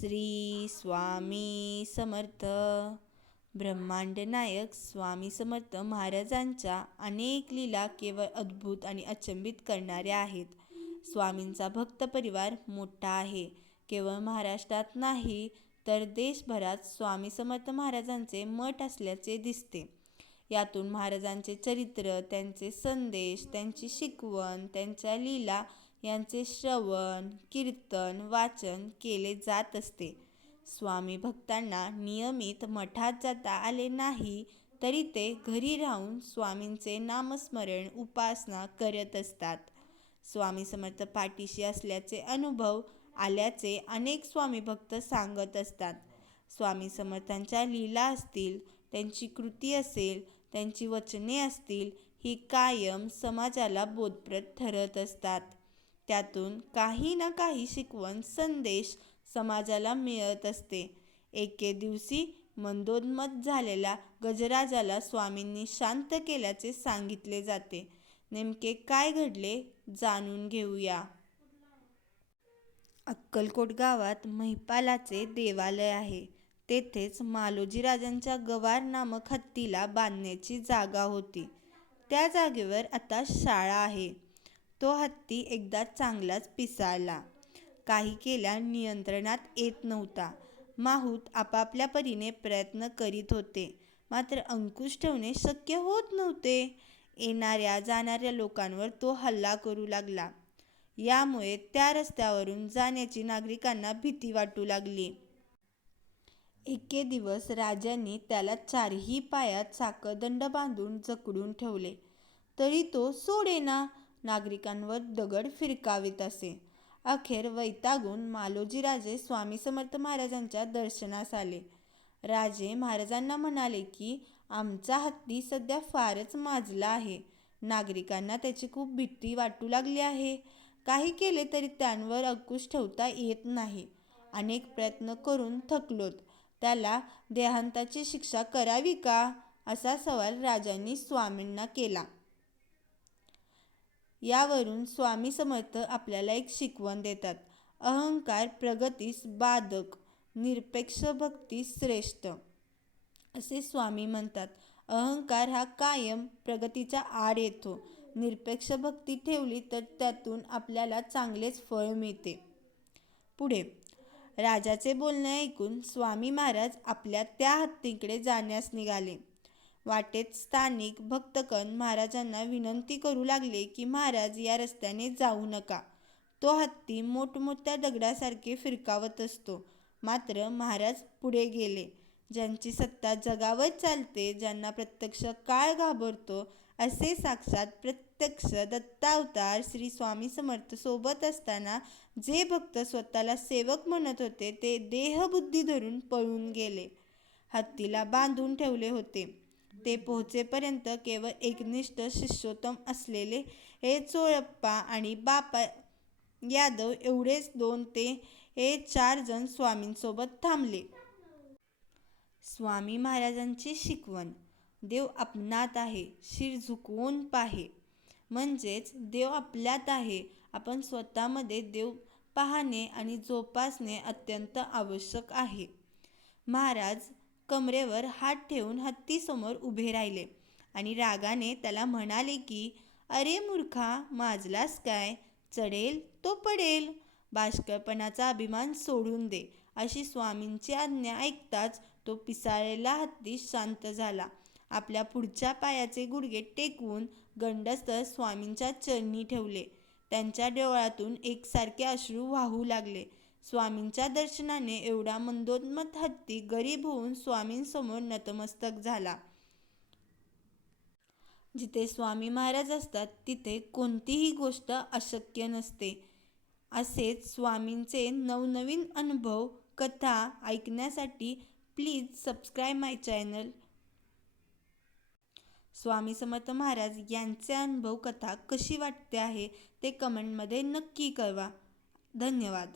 श्री स्वामी समर्थ. ब्रह्मांड नायक स्वामी समर्थ महाराजांच्या अनेक लीला केवळ अद्भुत आणि अचंबित करणाऱ्या आहेत. स्वामींचा भक्त परिवार मोठा आहे. केवळ महाराष्ट्रात नाही तर देशभरात स्वामी समर्थ महाराजांचे मठ असल्याचे दिसते. यातून महाराजांचे चरित्र त्यांचे संदेश त्यांची शिकवण त्यांच्या लीला यांचे श्रवण कीर्तन वाचन केले जात असते. स्वामी भक्तांना नियमित मठात जाता आले नाही तरी ते घरी राहून स्वामींचे नामस्मरण उपासना करत असतात. स्वामी समर्थ पाठीशी असल्याचे अनुभव आल्याचे अनेक स्वामी भक्त सांगत असतात. स्वामी समर्थांच्या लीला असतील त्यांची कृती असेल त्यांची वचने असतील ही कायम समाजाला बोधप्रत ठरत असतात. त्यातून काही ना काही शिकवण संदेश समाजाला मिळत असते. एके दिवशी मंदोन्मत झालेल्या गजराजाला स्वामींनी शांत केल्याचे सांगितले जाते. नेमके काय घडले जाणून घेऊया. अक्कलकोट गावात महिपालाचे देवालय आहे. तेथेच मालोजी राजांच्या गवार नामक हत्तीला बांधण्याची जागा होती. त्या जागेवर आता शाळा आहे. तो हत्ती एकदा चांगलाच पिसाळला. काही केल्या नियंत्रणात येत नव्हता. माहूत आपापल्या परीने प्रयत्न करीत होते. मात्र अंकुश ठेवणे शक्य होत नव्हते. येणाऱ्या जाणाऱ्या लोकांवर तो हल्ला करू लागला. यामुळे त्या रस्त्यावरून जाण्याची नागरिकांना भीती वाटू लागली. एके दिवस राजांनी त्याला चारही पायात साखळदंड बांधून जकडून ठेवले. तरी तो सोडेना. नागरिकांवर दगड फिरकावित असे. अखेर वैतागून मालोजीराजे स्वामी समर्थ महाराजांच्या दर्शनास आले. राजे महाराजांना म्हणाले की आमचा हत्ती सध्या फारच माजला आहे. नागरिकांना त्याची खूप भीती वाटू लागली आहे. काही केले तरी त्यांवर अंकुश ठेवता येत नाही. अनेक प्रयत्न करून थकलोत. त्याला देहांताची शिक्षा करावी का? असा सवाल राजांनी स्वामींना केला. यावरून स्वामी समर्थ आपल्याला एक शिकवण देतात. अहंकार प्रगतीस बाधक निरपेक्ष भक्ती श्रेष्ठ असे स्वामी म्हणतात. अहंकार हा कायम प्रगतीच्या आड येतो. निरपेक्ष भक्ती ठेवली तर त्यातून आपल्याला चांगलेच फळ मिळते. पुढे राजाचे बोलणे ऐकून स्वामी महाराज आपल्या त्या हत्तीकडे जाण्यास निघाले. वाटेत स्थानिक भक्तकण महाराजांना विनंती करू लागले की महाराज या रस्त्याने जाऊ नका. तो हत्ती मोठमोठ्या दगडासारखे फिरकावत असतो. मात्र महाराज पुढे गेले. ज्यांची सत्ता जगावर चालते ज्यांना प्रत्यक्ष काळ घाबरतो असे साक्षात प्रत्यक्ष दत्तावतार श्री स्वामी समर्थ सोबत असताना जे भक्त स्वतःला सेवक म्हणत होते ते देहबुद्धी धरून पळून गेले. हत्तीला बांधून ठेवले होते. ते पोहोचेपर्यंत केवळ एकनिष्ठ शिष्योत्तम असलेले हे चोळप्पा आणि बापा यादव एवढेच दोन ते हे चार जण स्वामींसोबत थांबले. स्वामी महाराजांची शिकवण देव आपणात आहे शिर झुकवून पाहे. म्हणजेच देव आपल्यात आहे आपण स्वतःमध्ये देव पाहणे आणि जोपासणे अत्यंत आवश्यक आहे. महाराज कमरेवर हात ठेवून हत्तीसमोर उभे राहिले. आणि रागाने त्याला म्हणाले की अरे मूर्खा माजलास काय? चढेल तो पडेल. बाष्कळपणाचा अभिमान सोडून दे. अशी स्वामींची आज्ञा ऐकताच तो पिसाळलेला हत्ती शांत झाला. आपल्या पुढच्या पायाचे गुडघे टेकवून गंडस्तर स्वामींच्या चरणी ठेवले. त्यांच्या डोळ्यातून एकसारखे अश्रू वाहू लागले. स्वामींच्या दर्शनाने एवढा मंदोन्मत हत्ती गरीब होऊन स्वामींसमोर नतमस्तक झाला. जिथे स्वामी महाराज असतात तिथे कोणतीही गोष्ट अशक्य नसते. असेच स्वामींचे नवनवीन अनुभव कथा ऐकण्यासाठी please subscribe my channel. Swami Samarth Maharaj यांचे अनुभव कथा कशी वाटते आहे ते कमेंटमध्ये नक्की कळवा. धन्यवाद.